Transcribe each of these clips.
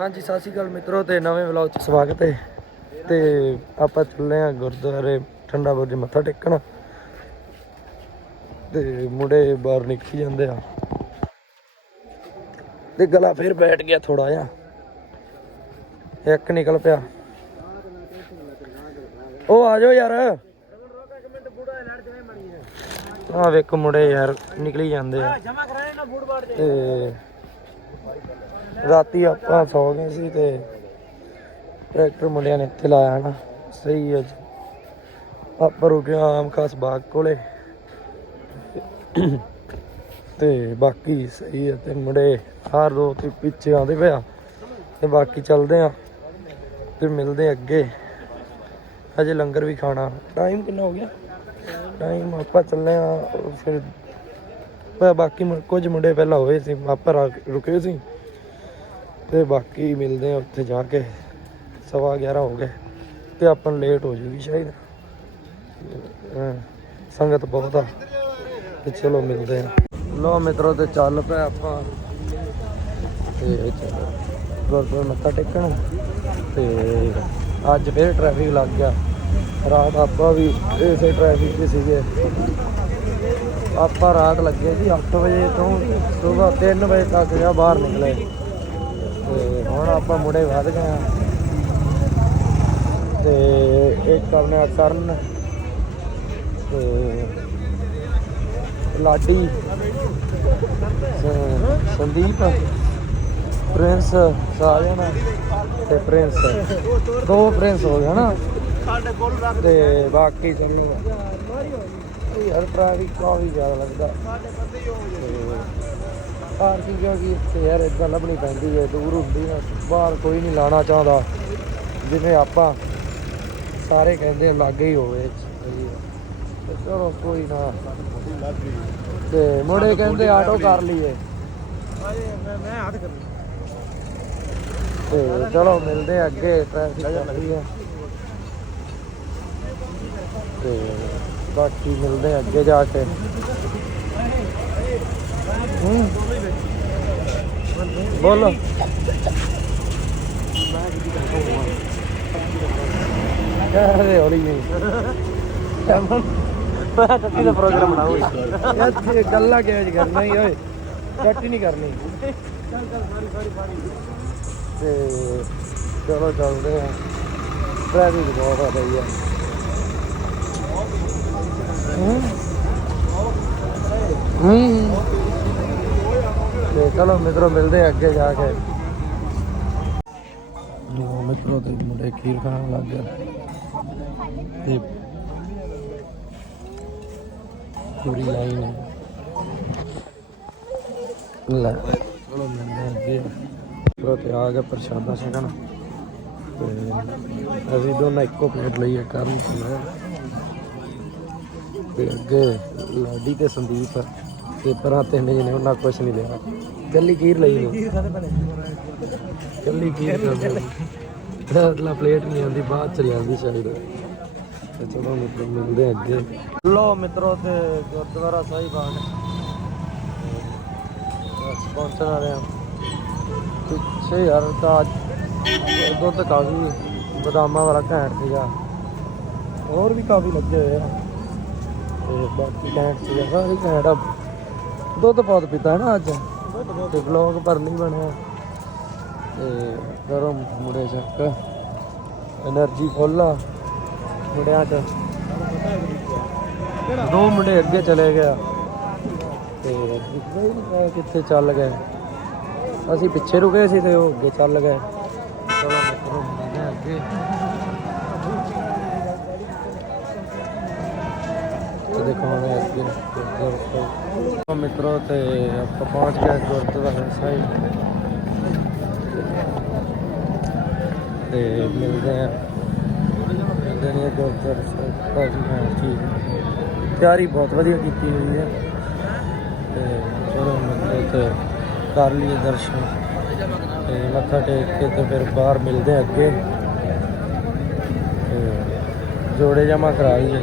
ਹਾਂਜੀ, ਸਤਿ ਸ਼੍ਰੀ ਅਕਾਲ ਮਿੱਤਰੋ ਤੇ ਨਵੇਂ ਵਲੌਗ 'ਚ ਸਵਾਗਤ ਹੈ। ਤੇ ਆਪਾਂ ਚੱਲੇ ਆ ਗੁਰਦੁਆਰੇ ਠੰਡਾ ਬੁਰਜ ਮੱਥਾ ਟੇਕਣ। ਤੇ ਮੁੰਡੇ ਬਾਹਰ ਨਿਕਲ ਜਾਂਦੇ ਆ। ਤੇ ਗਲਾ ਫੇਰ ਬੈਠ ਗਿਆ ਥੋੜਾ ਜਿਹਾ। ਇੱਕ ਨਿਕਲ ਪਿਆ। ਉਹ ਆ ਜਾਓ ਯਾਰ। ਆ ਵੇਖੋ ਮੁੰਡੇ ਯਾਰ ਨਿਕਲੀ ਜਾਂਦੇ ਆ। ਤੇ ਰਾਤੀ ਆਪਾਂ ਸੌ ਗਏ ਸੀ ਤੇ ਟਰੈਕਟਰ ਮੁੰਡਿਆਂ ਨੇ ਇੱਥੇ ਲਾਇਆ ਨਾ ਸਹੀ ਹੈ ਜੀ। ਆਪਾਂ ਰੁਕੇ ਆਮ ਖਾਸ ਬਾਗ ਕੋਲੇ। ਤੇ ਬਾਕੀ ਸਹੀ ਹੈ ਤੇ ਮੁੰਡੇ ਹਰ ਦੋ ਤੇ ਪਿੱਛੇ ਆਉਂਦੇ ਪਿਆ ਤੇ ਬਾਕੀ ਚੱਲਦੇ ਆ। ਤੇ ਮਿਲਦੇ ਅੱਗੇ। ਅਜੇ ਲੰਗਰ ਵੀ ਖਾਣਾ। ਟਾਈਮ ਕਿੰਨਾ ਹੋ ਗਿਆ? ਟਾਈਮ ਆਪਾਂ ਚੱਲੇ ਆ, ਫਿਰ ਪਰ ਬਾਕੀ ਮੁ- ਕੁਝ ਮੁੰਡੇ ਪਹਿਲਾਂ ਹੋਏ ਸੀ ਆਪਾਂ ਰਾ- ਰੁਕੇ ਸੀ। ਤੇ ਬਾਕੀ ਮਿਲਦੇ ਆ ਉੱਥੇ ਜਾ ਕੇ ਸਵਾ 11 ਹੋ ਗਏ। ਤੇ ਆਪਾਂ ਨੂੰ ਲੇਟ ਹੋ ਜੂਗੀ ਸ਼ਾਇਦ। ਹਾਂ, ਸੰਗਤ ਬਹੁਤ ਆ। ਤੇ ਚਲੋ ਮਿਲਦੇ ਆ ਲੋ ਮਿੱਤਰੋ ਤੇ ਚੱਲ ਪਏ ਆਪਾਂ। ਤੇ ਚਲੋ। ਗੁਰਦੁਆਰਾ ਮੱਥਾ ਟੇਕਣ। ਤੇ ਅੱਜ ਫੇਰ ਟ੍ਰੈਫਿਕ ਲੱਗ ਗਿਆ। ਰਾਤ ਆਪਾਂ ਵੀ ਇਸੇ ਟ੍ਰੈਫਿਕ 'ਚ ਸੀਗੇ। ਆਪਾਂ ਰਾਤ ਲੱਗੇ ਸੀ 8 ਵਜੇ ਤੋਂ ਸਵੇਰ 3 ਵਜੇ ਤੱਕ ਜਾਂ ਬਾਹਰ ਨਿਕਲੇ। ਤੇ ਹੁਣ ਆਪਾਂ ਮੁੜੇ ਵੱਧ ਗਏ ਆ ਤੇ ਇੱਕ ਆਪਣਾ ਕਰਨ ਤੇ ਲਾਡੀ ਸੰਦੀਪ, ਪ੍ਰਿੰਸ ਸਾਰਿਆਂ ਨਾਲ ਤੇ ਪ੍ਰਿੰਸ। ਦੋ ਪ੍ਰਿੰਸ ਹੋ ਗਏ ਨਾ ਸਾਡੇ ਤੇ ਬਾਕੀ ਚੱਲੋ ਯਾਰ ਟ੍ਰੈਫਿਕ ਕਾਫੀ ਜ਼ਿਆਦਾ ਲੱਗਦਾ। ਪਾਰਕਿੰਗ ਕਿਉਂਕਿ ਇੱਥੇ ਯਾਰ ਇਦਾਂ ਲੱਭਣੀ ਪੈਂਦੀ ਹੈ, ਦੂਰ ਹੁੰਦੀ ਆ ਬਾਹਰ ਕੋਈ ਨਹੀਂ ਲਾਣਾ ਚਾਹੁੰਦਾ। ਜਿਵੇਂ ਆਪਾਂ ਸਾਰੇ ਕਹਿੰਦੇ ਲਾਗੇ ਹੀ ਹੋਵੇ। ਤੇ ਚਲੋ ਕੋਈ ਨਾ। ਤੇ ਮੁੰਡੇ ਕਹਿੰਦੇ ਆਟੋ ਕਰ ਲਈਏ। ਮੈਂ ਹੱਥ ਕਰ ਤੇ ਚਲੋ ਮਿਲਦੇ ਅੱਗੇ ਟ੍ਰੈਫਿਕ ਚੱਲਦੀ ਆ ਤੇ ਬਾਕੀ ਮਿਲਦੇ ਆ ਅੱਗੇ ਜਾ ਕੇ। ਹੂੰ? ਬੋਲੋ। ਕਹਦੇ ਹੌਲੀ ਜੀ ਮੈਂ ਦਾ ਪ੍ਰੋਗਰਾਮ ਬਣਾਉ ਯਾਰ ਗੱਲਾਂ ਕਿਵੇਂ ਜੀ ਕਰਨਾ ਹੀ ਓਏ। ਕੱਟ ਨਹੀਂ ਕਰਨੀ। ਚੱਲ ਚੱਲ ਸਾਰੀ ਸਾਰੀ ਸਾਰੀ ਤੇ ਚਲੋ ਚੱਲਦੇ ਆ ਟ੍ਰੈਫਿਕ ਬਹੁਤ ਆ ਬਈ ਆ ਹੂੰ ਹੂੰ ਤੇ ਚਲੋ ਮਿੱਤਰੋ, ਮਿਲਦੇ ਆ ਅੱਗੇ ਜਾ ਕੇ। ਲੋ ਮਿੱਤਰੋ, ਤੇ ਮੁੰਡੇ ਖੀਰ ਖਾਣ ਲੱਗ ਗਿਆ ਤੇ ਪੂਰੀ ਲਾਈਨ ਹੈ। ਲੈ, ਚਲੋ ਮਿਲਦੇ ਆ ਅੱਗੇ। ਮਿੱਤਰੋ, ਤੇ ਆ ਗਿਆ ਪ੍ਰਸ਼ਾਦਾ ਛਕਣ। ਤੇ ਅਸੀਂ ਦੋਨਾਂ ਇੱਕੋ ਪਲੇਟ ਲਈ ਹੈ? ਕਰਨ ਤੇ ਅੱਗੇ ਲਾਡੀ ਤੇ ਸੰਦੀਪ। ਤੇ ਪਰਾਂ ਤਿੰਨ ਜਣੇ ਉਹਨਾਂ ਕੁਛ ਨਹੀਂ ਲਿਆ। ਗੱਲੀ ਖੀਰ ਲਈ ਨੂੰ। ਕੀ ਖਾਦੇ ਬਣੇ ਅਗਲਾ ਪਲੇਟ ਨਹੀਂ ਆਉਂਦੀ, ਬਾਅਦ ਚ ਆਉਂਦੀ ਸ਼ਾਇਦ। ਤੇ ਚਲੋ ਮਿੱਤਰੋ, ਮਿਲਦੇ ਅੱਗੇ। ਲੋ ਮਿੱਤਰੋ ਤੇ ਗੁਰਦੁਆਰਾ ਸਾਹਿਬਾਨ ਸਪਾਂਸਰ ਆ ਰਹੇ ਆ ਪਿੱਛੇ ਯਾਰ, ਤਾਂ ਦੁੱਧ ਕਾਫੀ ਬਦਾਮਾਂ ਵਾਲਾ ਘੈਂਟ ਸੀਗਾ। ਹੋਰ ਵੀ ਕਾਫੀ ਲੱਗੇ ਹੋਏ ਆ। ਤੇ ਬਾਕੀ ਘੈਂਟ ਸੀਗਾ, ਸਾਰੀ ਘੈਂਟ ਆ। ਦੁੱਧ ਬਹੁਤ ਪੀਤਾ ਹੈ ਨਾ ਅੱਜ। ਦੁੱਧ ਤੇ ਵਲੌਗ ਪਰ ਨਹੀਂ ਬਣਿਆ। ਤੇ ਗਰਮ ਮੁੜੇ ਚੱਕ એનર્ਜੀ ਫੁੱਲ ਆ। ਮੁੜਿਆ ਚ। ਦੋ ਮੁੰਡੇ ਅੱਗੇ ਚਲੇ ਗਿਆ ਤੇ ਕਿੱਥੇ ਚੱਲ ਗਏ? ਅਸੀਂ ਪਿੱਛੇ ਰੁਕੇ ਸੀ ਤੇ ਉਹ ਅੱਗੇ ਚੱਲ ਗਏ। ਚਲੋ ਮਿੱਤਰੋ ਮਿਲਦੇ ਅੱਗੇ। ਦੇਖੋ ਹੁਣ ਅੱਗੇ ਮਿੱਤਰੋ ਤੇ ਆਪਾਂ ਪਹੁੰਚ ਗਏ ਗੁਰਦੁਆਰਾ ਸਾਹਿਬ। ਤੇ ਮਿਲਦੇ ਆ ਮਿਲਦੇ ਨੇ ਗੁਰਦੁਆਰਾ ਸਾਹਿਬ। ਭਾਜੀ, ਹਾਂ, ਠੀਕ ਤਿਆਰੀ ਬਹੁਤ ਵਧੀਆ ਕੀਤੀ ਹੋਈ ਹੈ। ਤੇ ਚਲੋ ਮਤਲਬ ਤੇ ਕਰ ਲਈਏ ਦਰਸ਼ਨ। ਤੇ ਮੱਥਾ ਟੇਕ ਕੇ ਤੇ ਫਿਰ ਬਾਹਰ ਮਿਲਦੇ ਆ ਅੱਗੇ। ਤੇ ਜੋੜੇ ਜਮਾ ਕਰਾ ਲਈਏ।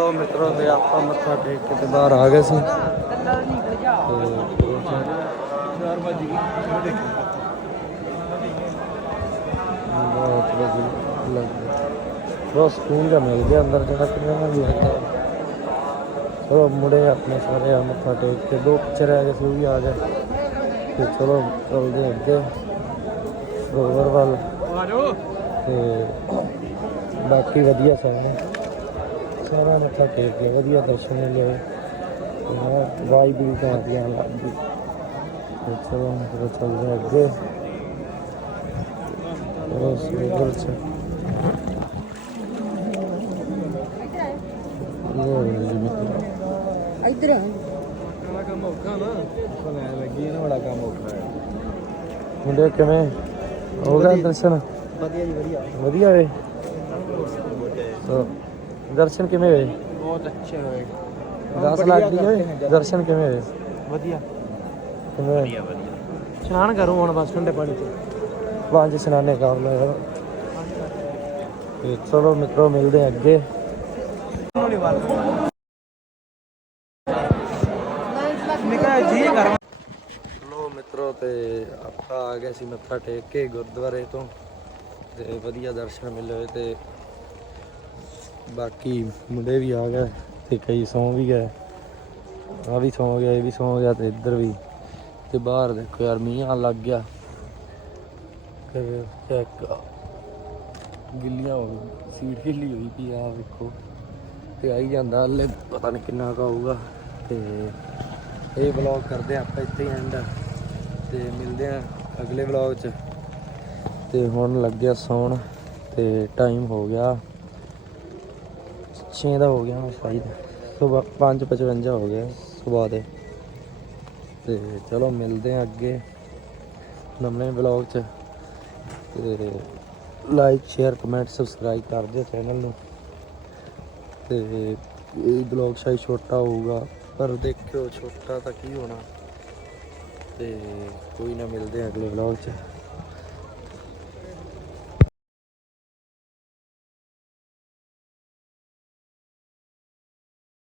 ਲੋ ਮਿੱਤਰੋ ਤੇ ਆਪਾਂ ਮੱਥਾ ਟੇਕ ਕੇ ਤੇ ਬਾਹਰ ਆ ਗਏ ਸੀ। ਬਹੁਤ ਵਧੀਆ। ਲੱਗਦਾ ਬਹੁਤ ਸਕੂਨ ਅੰਦਰ, ਜਿਹੜਾ ਕਿੰਨਾ ਨਾ ਲੱਗਦਾ ਚਲੋ ਮੁੜੇ ਆਪਣੇ ਸਾਰੇ ਆ ਮੱਥਾ ਟੇਕ ਕੇ, ਦੋ ਪਿੱਛੇ ਰਹਿ ਗਏ ਸੀ, ਉਹ ਵੀ ਆ ਗਏ। ਤੇ ਚਲੋ ਚੱਲਦੇ ਅੱਗੇ। ਸਰੋਵਰ ਵੱਲ। ਤੇ ਬਾਕੀ ਵਧੀਆ ਸਾਰੇ ਸਾਰਾ ਮੱਥਾ ਟੇਕ ਕੇ ਵਧੀਆ ਦਰਸ਼ਨ ਲਏ ਵਾਹਿਗੁਰੂ ਦਾ ਗਿਆਨ ਲੱਗ ਗਈ ਤੇ ਚਲੋ ਹੁਣ ਚੱਲਦੇ ਅੱਗੇ। ਬਸ ਉਧਰ ਚ ਇਧਰ ਬੜਾ ਕੰਮ ਔਖਾ ਨਾ। ਸੁਣਿਆ ਲੱਗੀ ਨਾ ਬੜਾ ਕੰਮ ਔਖਾ ਹੈ। ਮੁੰਡੇ ਕਿਵੇਂ? ਹੋ ਗਿਆ ਦਰਸ਼ਨ? ਵਧੀਆ ਜੀ ਵਧੀਆ। ਵਧੀਆ ਏ। ਸੋ ਦਰਸ਼ਨ ਕਿਵੇਂ ਹੋਏ? ਬਹੁਤ ਅੱਛੇ ਹੋਏ। 10 ਲੱਖ ਦੀ ਹੋਏ? ਦਰਸ਼ਨ ਕਿਵੇਂ ਹੋਏ? ਵਧੀਆ। ਵਧੀਆ ਵਧੀਆ। ਇਸ਼ਨਾਨ ਕਰੂੰ ਹੁਣ ਬਸ ਠੰਡੇ ਪਾਣੀ 'ਚ। ਵਾਂਝ ਇਸ਼ਨਾਨੇ ਕਰ ਲਓ ਯਾਰ ਚਲੋ ਮਿੱਤਰੋ ਮਿਲਦੇ ਅੱਗੇ। ਆ ਗਏ ਸੀ ਮੱਥਾ ਟੇਕ ਕੇ ਗੁਰਦੁਆਰੇ ਤੋਂ। ਤੇ ਵਧੀਆ ਦਰਸ਼ਨ ਮਿਲੇ ਤੇ ਬਾਕੀ ਮੁੰਡੇ ਵੀ ਆ ਗਏ ਤੇ ਕਈ ਸੌਂ ਵੀ ਗਏ। ਆ ਵੀ ਸੌਂ ਗਿਆ, ਇਹ ਵੀ ਸੌਂ ਗਿਆ ਤੇ ਇੱਧਰ ਵੀ। ਤੇ ਬਾਹਰ ਦੇਖੋ ਯਾਰ, ਮੀਂਹ ਆਉਣ ਲੱਗ ਗਿਆ। ਤੇ ਚੈੱਕ ਗਿੱਲੀਆਂ ਹੋ ਗਈ ਸੀਟ ਗਿੱਲੀ ਹੋਈ ਪਈ ਆ ਵੇਖੋ। ਤੇ ਆਈ ਜਾਂਦਾ ਹਲੇ, ਪਤਾ ਨਹੀਂ ਕਿੰਨਾ ਕੁ ਆਊਗਾ। ਤੇ ਇਹ ਵਲੌਗ ਕਰਦੇ ਹਾਂ ਆਪਾਂ ਇੱਥੇ ਹੀ ਐਂਡ ਤੇ ਮਿਲਦੇ ਆ ਅਗਲੇ ਵਲੌਗ 'ਚ। ਤੇ ਹੁਣ ਲੱਗਿਆ ਸੌਣ ਤੇ ਟਾਈਮ ਹੋ ਗਿਆ। 6 ਦਾ ਹੋ ਗਿਆ ਮੈਂ ਸ਼ਾਇਦ ਸਵੇਰ 5:55 ਹੋ ਗਿਆ ਸਵੇਰ ਦੇ। ਤੇ ਚਲੋ ਮਿਲਦੇ ਆ ਅੱਗੇ ਨਵੇਂ ਵਲੌਗ 'ਚ। ਤੇ ਲਾਈਕ ਸ਼ੇਅਰ ਕਮੈਂਟ ਸਬਸਕ੍ਰਾਈਬ ਕਰ ਦਿਓ ਚੈਨਲ ਨੂੰ। ਤੇ ਇਹ ਬਲੌਗ ਸ਼ਾਇਦ ਛੋਟਾ ਹੋਊਗਾ, ਪਰ ਦੇਖਿਓ ਛੋਟਾ ਤਾਂ ਕੀ ਹੋਣਾ। ਤੇ ਕੋਈ ਨਾ ਮਿਲਦੇ ਅਗਲੇ ਵਲੌਗ 'ਚ।